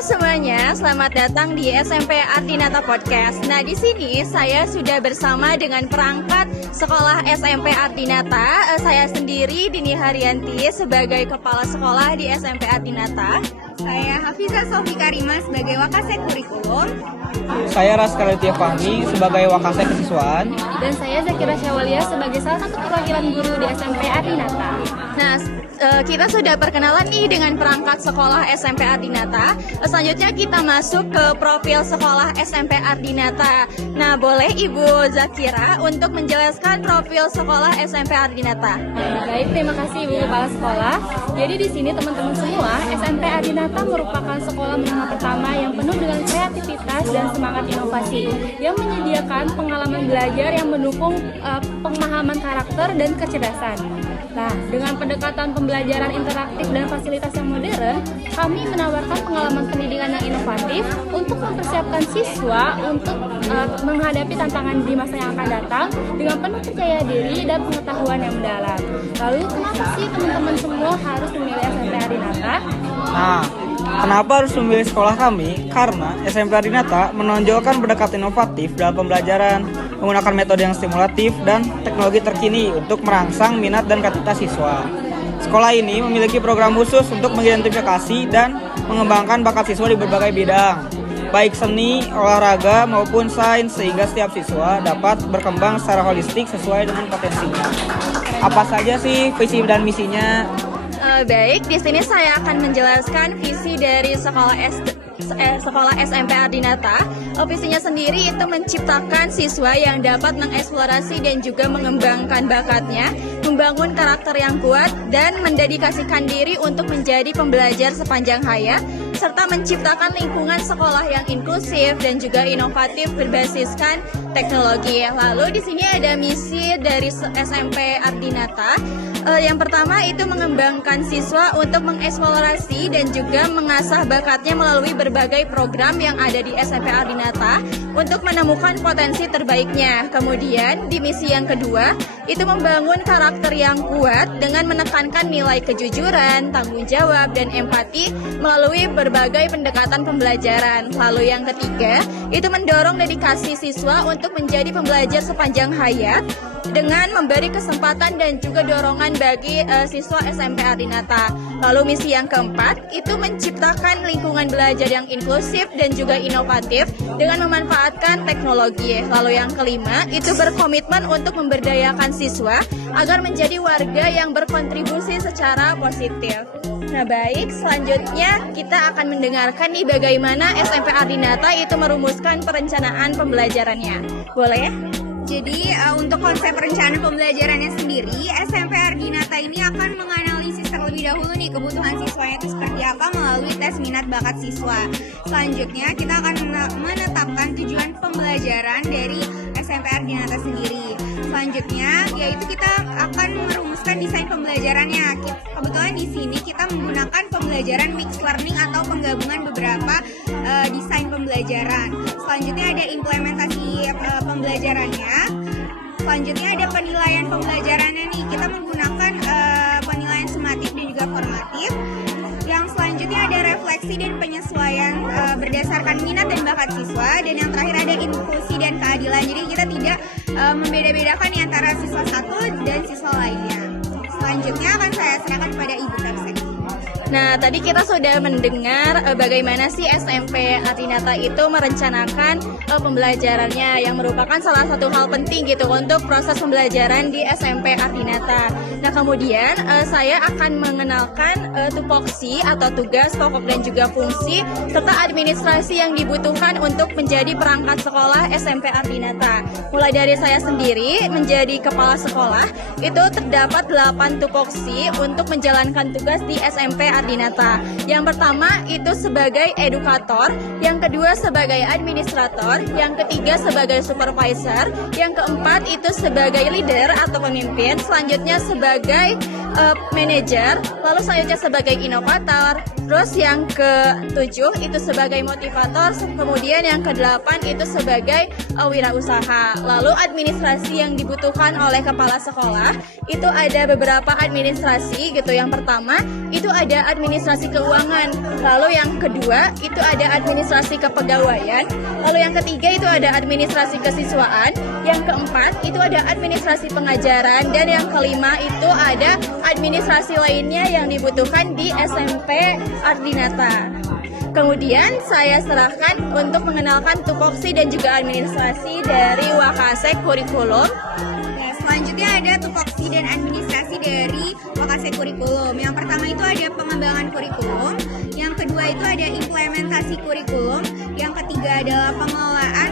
semuanya, selamat datang di SMP Ardinata Podcast. Nah, di sini saya sudah bersama dengan perangkat sekolah SMP Ardinata. Saya sendiri Dini Haryanti sebagai kepala sekolah di SMP Ardinata. Saya Hafizah Sofi Karima sebagai Wakasek Kurikulum. Saya Raska Letief Fahmi sebagai Wakasek Kesiswaan. Dan saya Zakira Syawalia sebagai salah satu perwakilan guru di SMP Ardinata. Nah, kita sudah perkenalan nih dengan perangkat sekolah SMP Ardinata. Selanjutnya kita masuk ke profil sekolah SMP Ardinata. Nah, boleh Ibu Zakira untuk menjelaskan profil sekolah SMP Ardinata. Baik, terima kasih Ibu Kepala Sekolah. Jadi di sini teman-teman semua, SMP Ardinata merupakan sekolah menengah pertama yang penuh dengan kreativitas dan semangat inovasi, yang menyediakan pengalaman belajar yang mendukung pemahaman karakter dan kecerdasan. Nah, dengan pendekatan pembelajaran interaktif dan fasilitas yang modern, kami menawarkan pengalaman pendidikan yang inovatif untuk mempersiapkan siswa untuk menghadapi tantangan di masa yang akan datang dengan penuh percaya diri dan pengetahuan yang mendalam. Lalu, kenapa sih teman-teman semua harus memilih SMP Ardinata? Nah, kenapa harus memilih sekolah kami? Karena SMP Ardinata menonjolkan pendekatan inovatif dalam pembelajaran, menggunakan metode yang stimulatif dan teknologi terkini untuk merangsang minat dan kreativitas siswa. Sekolah ini memiliki program khusus untuk mengidentifikasi dan mengembangkan bakat siswa di berbagai bidang, baik seni, olahraga, maupun sains, sehingga setiap siswa dapat berkembang secara holistik sesuai dengan potensinya. Apa saja sih visi dan misinya? Baik, di sini saya akan menjelaskan visi dari sekolah SMP Ardinata. Visinya sendiri itu menciptakan siswa yang dapat mengeksplorasi dan juga mengembangkan bakatnya, membangun karakter yang kuat, dan mendedikasikan diri untuk menjadi pembelajar sepanjang hayat, serta menciptakan lingkungan sekolah yang inklusif dan juga inovatif berbasiskan teknologi. Lalu di sini ada misi dari SMP Ardinata. Yang pertama itu mengembangkan siswa untuk mengeksplorasi dan juga mengasah bakatnya melalui berbagai program yang ada di SMP Ardinata untuk menemukan potensi terbaiknya. Kemudian di misi yang kedua itu membangun karakter yang kuat dengan menekankan nilai kejujuran, tanggung jawab, dan empati melalui berbagai pendekatan pembelajaran. Lalu yang ketiga itu mendorong dedikasi siswa untuk menjadi pembelajar sepanjang hayat dengan memberi kesempatan dan juga dorongan bagi siswa SMP Ardinata. Lalu misi yang keempat itu menciptakan lingkungan belajar yang inklusif dan juga inovatif dengan memanfaatkan teknologi. Lalu yang kelima itu berkomitmen untuk memberdayakan siswa agar menjadi warga yang berkontribusi secara positif. Nah baik, selanjutnya kita akan mendengarkan nih bagaimana SMP Ardinata itu merumuskan perencanaan pembelajarannya. Boleh? Jadi untuk konsep perencanaan pembelajarannya sendiri, SMP Ardinata ini akan menganalisis terlebih dahulu nih kebutuhan siswanya itu seperti apa melalui tes minat bakat siswa. Selanjutnya kita akan menetapkan tujuan pembelajaran dari SMP Ardinata sendiri. Selanjutnya yaitu kita akan merumuskan desain pembelajarannya. Kebetulan di sini kita menggunakan pembelajaran mixed learning atau penggabungan beberapa desain pembelajaran. Selanjutnya ada implementasi pembelajarannya. Selanjutnya ada penilaian pembelajarannya nih. Kita menggunakan penilaian sumatif dan juga formatif. Yang selanjutnya ada refleksi dan penyesuaian berdasarkan minat dan bakat siswa. Dan yang terakhir ada inklusi dan keadilan. Jadi kita tidak membeda-bedakan nih antara siswa satu dan siswa lainnya. Selanjutnya akan saya serahkan kepada Ibu Kapsek. Nah, tadi kita sudah mendengar bagaimana sih SMP Ardinata itu merencanakan pembelajarannya yang merupakan salah satu hal penting gitu untuk proses pembelajaran di SMP Ardinata. Nah, kemudian saya akan mengenalkan tupoksi atau tugas pokok dan juga fungsi serta administrasi yang dibutuhkan untuk menjadi perangkat sekolah SMP Ardinata. Mulai dari saya sendiri menjadi kepala sekolah, itu terdapat 8 tupoksi untuk menjalankan tugas di SMP Ardinata. Yang pertama itu sebagai edukator, yang kedua sebagai administrator, yang ketiga sebagai supervisor, yang keempat itu sebagai leader atau pemimpin, selanjutnya sebagai manajer, lalu selanjutnya sebagai inovator, terus yang ke-7 itu sebagai motivator, kemudian yang ke-8 itu sebagai wirausaha. Lalu administrasi yang dibutuhkan oleh kepala sekolah itu ada beberapa administrasi gitu. Yang pertama itu ada administrasi keuangan, lalu yang kedua itu ada administrasi kepegawaian, lalu yang ketiga itu ada administrasi kesiswaan, yang keempat itu ada administrasi pengajaran, dan yang kelima itu ada administrasi lainnya yang dibutuhkan di SMP Ardinata. Kemudian saya serahkan untuk mengenalkan tupoksi dan juga administrasi dari Wakasek Kurikulum. Nah, selanjutnya ada tupoksi dan administrasi dari Wakasek Kurikulum. Yang pertama itu ada pengembangan kurikulum, yang kedua itu ada implementasi kurikulum, yang ketiga adalah pengelolaan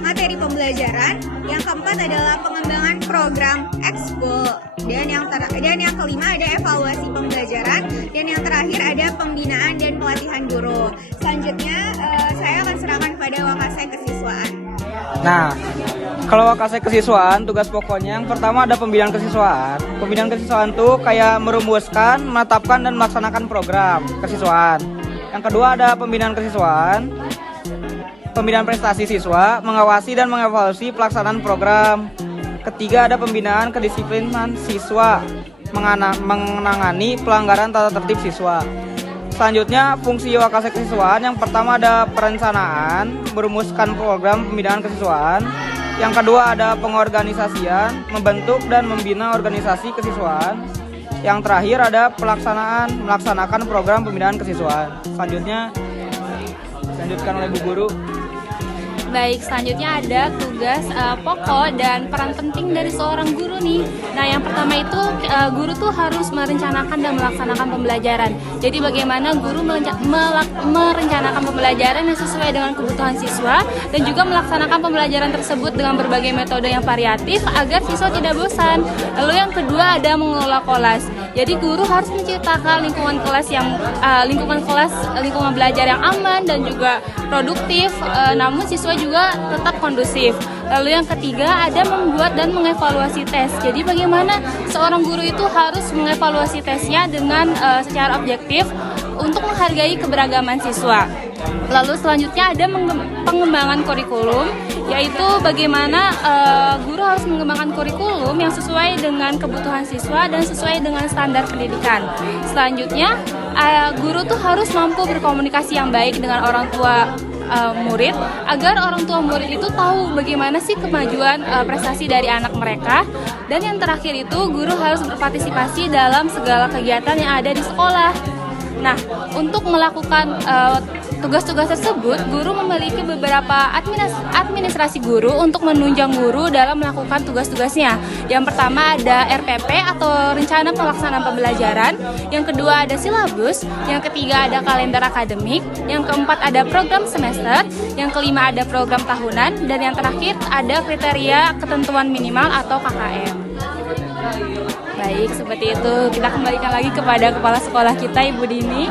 materi pembelajaran, yang keempat adalah pengembangan program ekskul, dan yang kelima ada evaluasi pembelajaran, dan yang terakhir ada pembinaan dan pelatihan guru. Selanjutnya saya akan serahkan kepada Wakasek Kesiswaan. Nah, kalau Wakasek Kesiswaan, tugas pokoknya yang pertama ada pembinaan kesiswaan. Pembinaan kesiswaan tuh kayak merumuskan, menetapkan, dan melaksanakan program kesiswaan. Yang kedua ada pembinaan kesiswaan, pembinaan prestasi siswa, mengawasi dan mengevaluasi pelaksanaan program. Ketiga ada pembinaan kedisiplinan siswa, menangani pelanggaran tata tertib siswa. Selanjutnya fungsi Wakasek Kesiswaan yang pertama ada perencanaan, merumuskan program pembinaan kesiswaan. Yang kedua ada pengorganisasian, membentuk dan membina organisasi kesiswaan. Yang terakhir ada melaksanakan program pembinaan kesiswaan. Selanjutnya dilanjutkan oleh Bu Guru. Baik, selanjutnya ada tugas pokok dan peran penting dari seorang guru nih. Nah, yang pertama itu guru tuh harus merencanakan dan melaksanakan pembelajaran. Jadi bagaimana guru merencanakan pembelajaran yang sesuai dengan kebutuhan siswa dan juga melaksanakan pembelajaran tersebut dengan berbagai metode yang variatif agar siswa tidak bosan. Lalu yang kedua ada mengelola kelas. Jadi guru harus menciptakan lingkungan belajar yang aman dan juga produktif, namun siswa juga tetap kondusif. Lalu yang ketiga ada membuat dan mengevaluasi tes. Jadi bagaimana seorang guru itu harus mengevaluasi tesnya dengan secara objektif untuk menghargai keberagaman siswa. Lalu selanjutnya ada pengembangan kurikulum, yaitu bagaimana guru harus mengembangkan kurikulum yang sesuai dengan kebutuhan siswa dan sesuai dengan standar pendidikan. Selanjutnya guru tuh harus mampu berkomunikasi yang baik dengan orang tua murid agar orang tua murid itu tahu bagaimana sih kemajuan prestasi dari anak mereka. Dan yang terakhir itu guru harus berpartisipasi dalam segala kegiatan yang ada di sekolah. Nah, untuk melakukan tugas-tugas tersebut, guru memiliki beberapa administrasi guru untuk menunjang guru dalam melakukan tugas-tugasnya. Yang pertama ada RPP atau rencana pelaksanaan pembelajaran, yang kedua ada silabus, yang ketiga ada kalender akademik, yang keempat ada program semester, yang kelima ada program tahunan, dan yang terakhir ada kriteria ketentuan minimal atau KKM. Baik, seperti itu. Kita kembalikan lagi kepada kepala sekolah kita, Ibu Dini.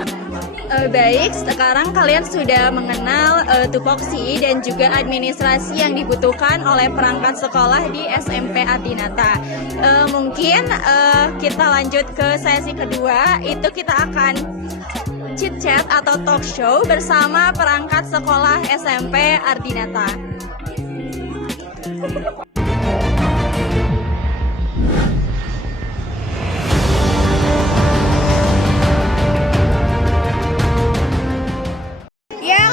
Baik, sekarang kalian sudah mengenal tupoksi dan juga administrasi yang dibutuhkan oleh perangkat sekolah di SMP Ardinata. Mungkin kita lanjut ke sesi kedua, itu kita akan chit-chat atau talk show bersama perangkat sekolah SMP Ardinata.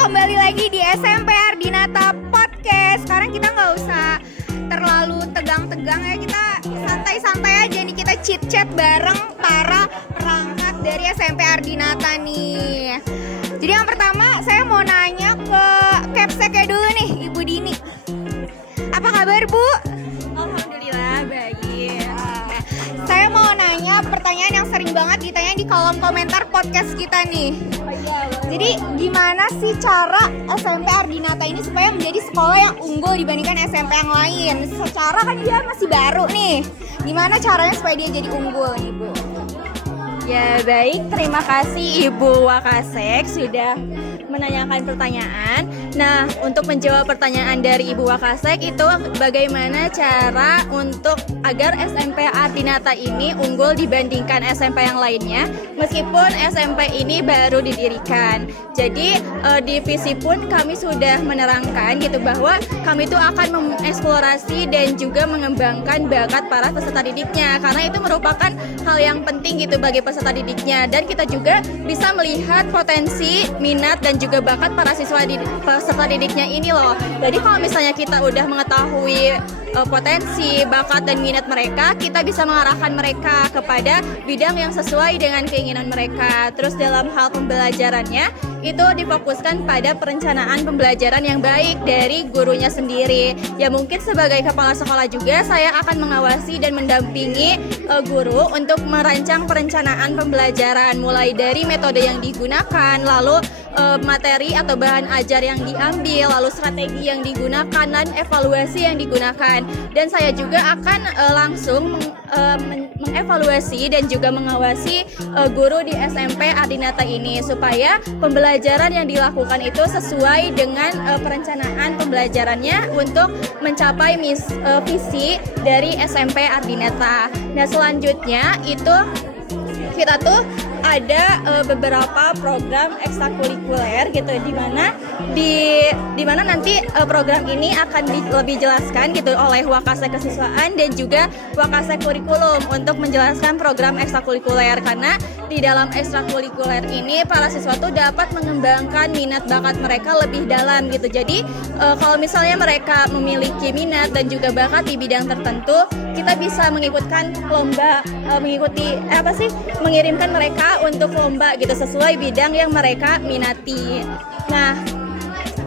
Kembali lagi di SMP Ardinata Podcast. Sekarang kita nggak usah terlalu tegang-tegang ya, kita santai-santai aja nih, kita chit-chat bareng para perangkat dari SMP Ardinata nih. Jadi yang pertama saya mau nanya ke Capseknya dulu nih, Ibu Dini. Apa kabar, Bu? Alhamdulillah baik. Saya mau nanya pertanyaan yang sering banget ditanya di kolom komentar podcast kita nih. Jadi gimana sih cara SMP Ardinata ini supaya menjadi sekolah yang unggul dibandingkan SMP yang lain? Secara kan dia masih baru nih. Gimana caranya supaya dia jadi unggul nih, Bu? Ya baik, terima kasih Ibu Wakasek sudah menanyakan pertanyaan. Nah, untuk menjawab pertanyaan dari Ibu Wakasek itu bagaimana cara untuk agar SMP Ardinata ini unggul dibandingkan SMP yang lainnya, meskipun SMP ini baru didirikan. Jadi di visi pun kami sudah menerangkan gitu bahwa kami itu akan mengeksplorasi dan juga mengembangkan bakat para peserta didiknya, karena itu merupakan hal yang penting gitu bagi peserta didiknya, dan kita juga bisa melihat potensi, minat dan juga bakat para peserta didiknya ini loh. Jadi kalau misalnya kita udah mengetahui potensi, bakat dan minat mereka, kita bisa mengarahkan mereka kepada bidang yang sesuai dengan keinginan mereka. Terus dalam hal pembelajarannya itu difokuskan pada perencanaan pembelajaran yang baik dari gurunya sendiri. Ya mungkin sebagai kepala sekolah juga saya akan mengawasi dan mendampingi guru untuk merancang perencanaan pembelajaran, mulai dari metode yang digunakan, lalu materi atau bahan ajar yang diambil, lalu strategi yang digunakan dan evaluasi yang digunakan. Dan saya juga akan langsung mengevaluasi dan juga mengawasi guru di SMP Ardinata ini supaya pembelajaran yang dilakukan itu sesuai dengan perencanaan pembelajarannya untuk mencapai visi dari SMP Ardinata. Nah, selanjutnya itu kita tuh ada beberapa program ekstrakurikuler gitu, di mana nanti program ini akan lebih jelaskan gitu oleh Wakasek Kesiswaan dan juga Wakasek Kurikulum untuk menjelaskan program ekstrakurikuler, karena di dalam ekstrakurikuler ini para siswa tuh dapat mengembangkan minat bakat mereka lebih dalam gitu. Jadi kalau misalnya mereka memiliki minat dan juga bakat di bidang tertentu, kita bisa mengikutkan lomba, mengirimkan mereka untuk lomba gitu sesuai bidang yang mereka minati. Nah,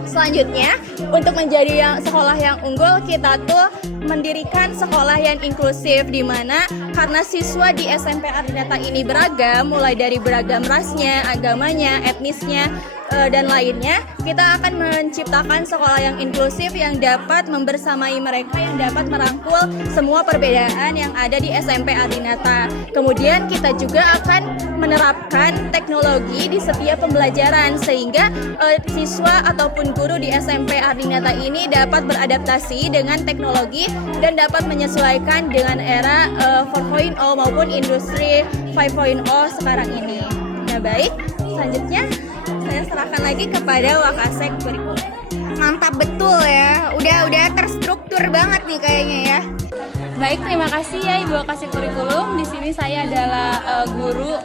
selanjutnya untuk menjadi sekolah yang unggul, kita tuh mendirikan sekolah yang inklusif, di mana karena siswa di SMP Ardinata ini beragam, mulai dari beragam rasnya, agamanya, etnisnya, dan lainnya, kita akan menciptakan sekolah yang inklusif yang dapat membersamai mereka, yang dapat merangkul semua perbedaan yang ada di SMP Ardinata. Kemudian kita juga akan menerapkan teknologi di setiap pembelajaran sehingga siswa ataupun guru di SMP Ardinata ini dapat beradaptasi dengan teknologi dan dapat menyesuaikan dengan era 4.0 maupun industri 5.0 sekarang ini. Nah, baik, selanjutnya saya serahkan lagi kepada Wakasek Kurikulum. Mantap betul ya, udah terstruktur banget nih kayaknya ya. Baik, terima kasih ya Ibu Wakasek Kurikulum. Di sini saya adalah guru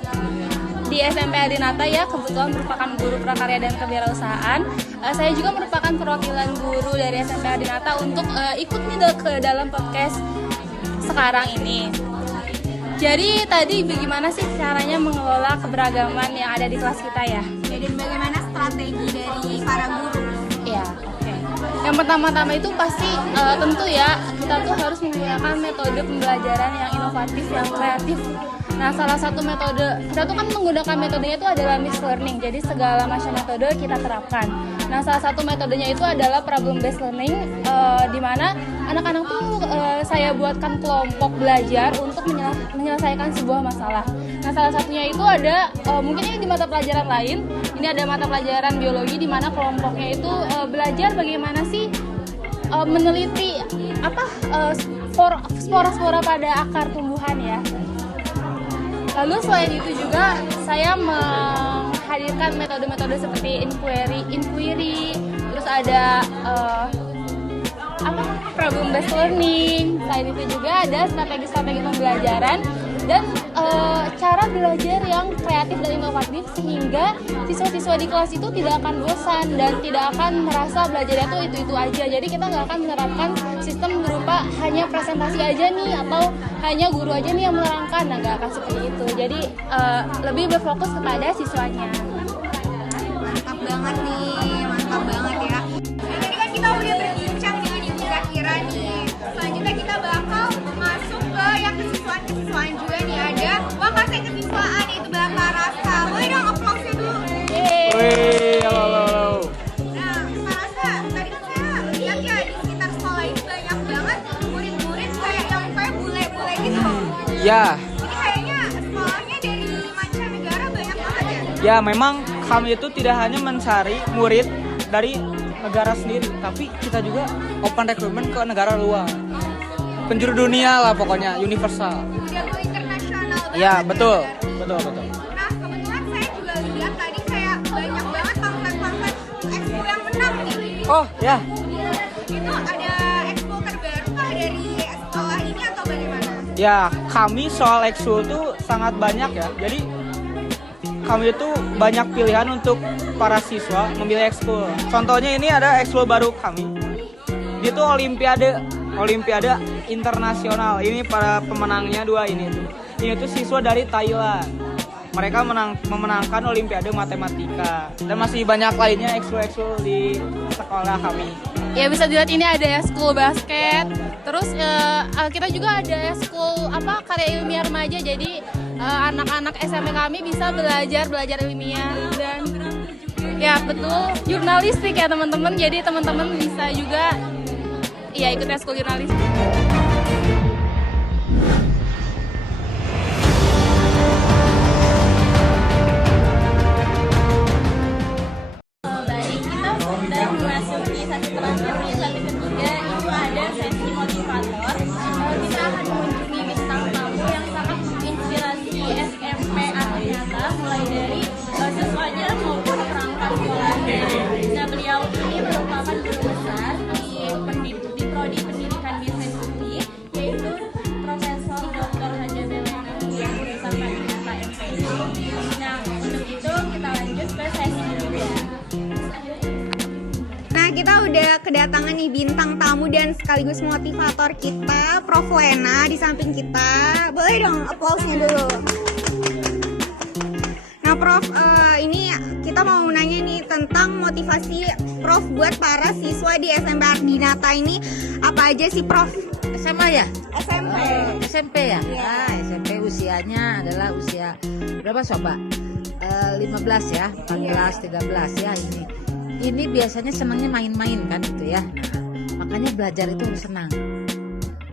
di SMP Ardinata ya, kebetulan merupakan guru prakarya dan kewirausahaan. Saya juga merupakan perwakilan guru dari SMP Ardinata untuk ikut nih ke dalam podcast sekarang ini. Jadi tadi bagaimana sih caranya mengelola keberagaman yang ada di kelas kita ya? Dan bagaimana strategi dari para guru? Ya, oke. Yang pertama-tama itu pasti tentu ya kita tuh harus menggunakan metode pembelajaran yang inovatif, yang kreatif. Nah, salah satu metode kita tuh kan menggunakan metodenya itu adalah mixed learning. Jadi segala macam metode kita terapkan. Nah, salah satu metodenya itu adalah problem based learning, di mana anak-anak tuh saya buatkan kelompok belajar untuk menyelesaikan sebuah masalah. Nah, salah satunya itu ada mungkin ini di mata pelajaran lain. Ini ada mata pelajaran biologi di mana kelompoknya itu belajar bagaimana sih meneliti spora-spora pada akar tumbuhan ya. Lalu selain itu juga saya menghadirkan metode-metode seperti inquiry, terus ada problem based learning. Selain itu juga ada strategi-strategi pembelajaran dan cara belajar yang kreatif dan inovatif sehingga siswa-siswa di kelas itu tidak akan bosan dan tidak akan merasa belajarnya tuh itu aja. Jadi kita nggak akan menerapkan sistem berupa hanya presentasi aja nih atau hanya guru aja nih yang menerangkan. Nah, nggak akan seperti itu. Jadi lebih berfokus kepada siswanya. Mantap banget ya. Nah, tadi kan kita udah berbincang nih Ibu Zakira nih. Selanjutnya kita bakal masuk ke yang kesiswaan juga nih, ada Wakasek Kesiswaan, itu Bapak Rasa. Boleh dong applause dulu. Wih, halo. Nah, Pak Rasa, tadi kan saya lihat ya di sekitar sekolah ini banyak banget murid-murid kayak yang bule-bule gitu. Ya, Jadi kayaknya sekolahnya dari mancanegara banyak banget ya. ya memang kami itu tidak hanya mencari murid dari negara sendiri, tapi kita juga open recruitment ke negara luar. Penjuru dunia lah pokoknya, universal. Udah go internasional banget. Iya, betul. Betul. Nah, kebetulan saya juga lihat tadi kayak banyak banget pamflet-pamflet expo yang menang nih. Oh, ya. Itu ada expo terbaru kah dari sekolah ini atau bagaimana? Ya, kami soal ekskul tuh sangat banyak ya. Jadi kami itu banyak pilihan untuk para siswa memilih ekskul. Contohnya ini ada ekskul baru kami. Dia tuh Olimpiade internasional. Ini para pemenangnya dua ini tuh. Ini tuh siswa dari Thailand. Mereka memenangkan Olimpiade Matematika dan masih banyak lainnya ekskul di sekolah kami. Ya bisa dilihat ini ada ekskul basket. Terus kita juga ada ekskul karya ilmiah remaja. Jadi anak-anak SMP kami bisa belajar ilmiah dan ya betul jurnalistik ya teman-teman. Jadi teman-teman bisa juga ya ikut ekskul jurnalistik. Baik, kita sudah memasuki sesi terakhir nih, sesi ketiga itu ada sesi motivator. Kita akan mengunjungi bintang tamu yang sangat menginspirasi SMP Ardianata, mulai dari siswanya maupun perangkat sekolahnya. Nah, beliau ini merupakan guru besar di Prodi Pendidikan Bisnis UI, yaitu Profesor Dr. Haja Belena yang jurusan Pradinata MPI. Nah, untuk itu kita lanjut ke sesi kedua. Nah, kita udah kedatangan nih bintang tamu dan sekaligus motivator kita, Prof. Lena di samping kita. Boleh dong aplausnya dulu. Nah, Prof, ini kita mau nanya nih tentang motivasi Prof buat para siswa di SMP Ardinata ini. Apa aja sih, Prof? SMA ya? SMP. SMP ya? Iya. SMP usianya adalah usia berapa coba? 15 ya, 14, 13 ya ini. Ini biasanya senangnya main-main kan gitu ya. Nah, makanya belajar itu harus senang.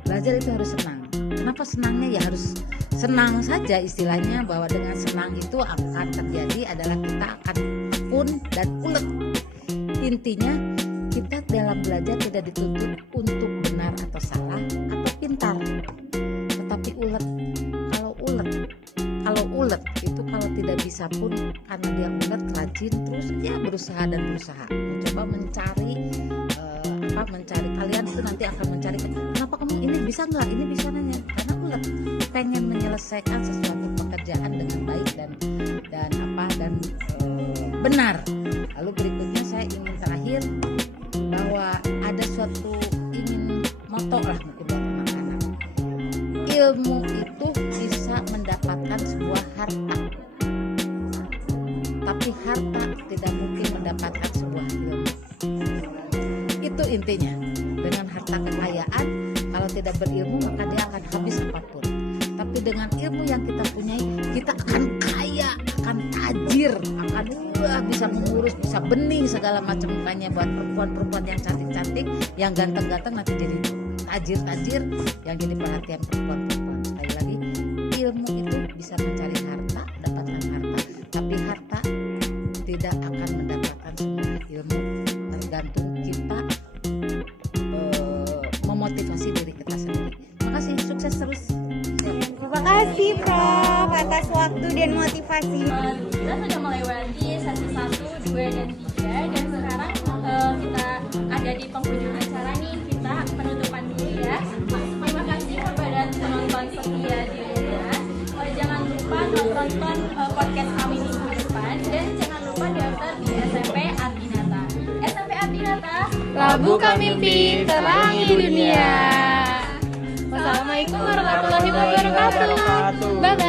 Belajar itu harus senang. Kenapa senangnya? Ya harus senang saja istilahnya, bahwa dengan senang itu akan terjadi adalah kita akan tekun dan ulet. Intinya kita dalam belajar tidak dituntut untuk benar atau salah atau pintar, tetapi ulet. Kalau ulet itu kalau tidak bisa pun karena dia ulet, rajin, terus ya berusaha mencoba mencari kalian itu nanti akan mencari kenapa kamu ini bisa nggak, ini bisa nanya, karena ulet pengen menyelesaikan sesuatu pekerjaan dengan baik dan benar. Lalu berikutnya saya ingin terakhir bahwa ada suatu ingin moto lah mungkin buat anak-anak. Ilmu itu bisa mendapatkan sebuah harta, tapi harta tidak mungkin mendapatkan sebuah ilmu. Itu intinya. Dengan harta kekayaan, kalau tidak berilmu maka dia akan habis apapun. Tapi dengan ilmu yang kita punyai, kita akan kaya, akan tajir, akan bisa mengurus, bisa bening segala macam. Makanya buat perempuan-perempuan yang cantik-cantik, yang ganteng-ganteng nanti jadi tajir-tajir, yang jadi perhatian perempuan-perempuan. Sekali lagi, ilmu itu bisa mencari harta, dapatkan harta, tapi harta tidak akan mendapatkan semua ilmu, tergantung kita memotivasi diri kita sendiri. Makasih, sukses terus. Terima kasih, Prof, atas waktu dan motivasi. Kita sudah melewati sesi 1, 2, dan 3, dan sekarang kita ada di penghujung acara nih. Kita penutupan dulu ya. Terima kasih kepada penonton setia di rumah. Jangan lupa nonton podcast kami minggu depan, dan jangan lupa daftar di SMP Ardinata. SMP Ardinata, Labuhkan mimpi, terangi dunia. Wassalamualaikum warahmatullahi wabarakatuh. Bye bye.